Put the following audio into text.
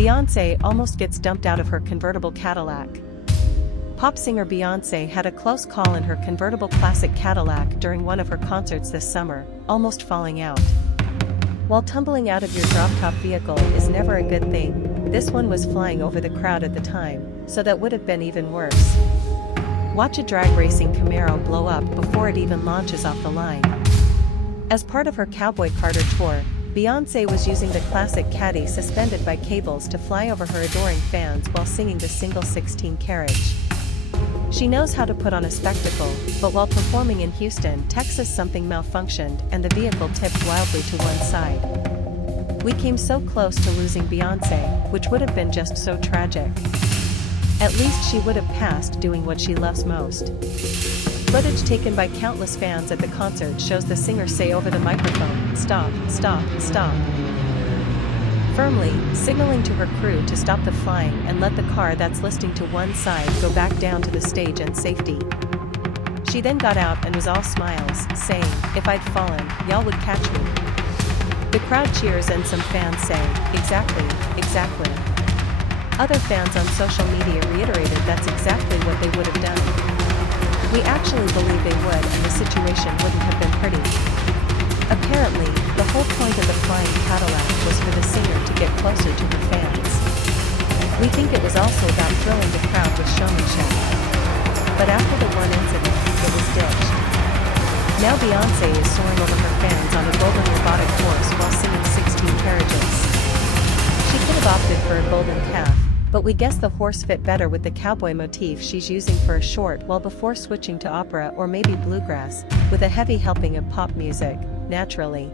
Beyonce almost gets dumped out of her convertible Cadillac. Pop singer Beyonce had a close call in her convertible classic Cadillac during one of her concerts this summer, almost falling out. While tumbling out of your drop-top vehicle is never a good thing, this one was flying over the crowd at the time, so that would have been even worse. Watch a drag racing Camaro blow up before it even launches off the line. As part of her Cowboy Carter tour, Beyonce was using the classic Caddy suspended by cables to fly over her adoring fans while singing the single 16 Carriage. She knows how to put on a spectacle, but while performing in Houston, Texas, something malfunctioned and the vehicle tipped wildly to one side. We came so close to losing Beyonce, which would have been just so tragic. At least she would have passed doing what she loves most. Footage taken by countless fans at the concert shows the singer say over the microphone, "Stop, stop, stop," firmly signaling to her crew to stop the flying and let the car that's listing to one side go back down to the stage and safety. She then got out and was all smiles, saying, "If I'd fallen, y'all would catch me." The crowd cheers and some fans say, "Exactly, exactly." Other fans on social media reiterated that's exactly what they would have done. "We actually believe they would, and the situation wouldn't have been pretty." Apparently, the whole point of the flying Cadillac was for the singer to get closer to her fans. We think it was also about thrilling the crowd with showmanship. But after the one incident, it was ditched. Now Beyonce is soaring over her fans on a golden robotic horse while singing 16 Carriages. She could have opted for a golden calf, but we guess the horse fit better with the cowboy motif she's using for a short while before switching to opera or maybe bluegrass, with a heavy helping of pop music, naturally.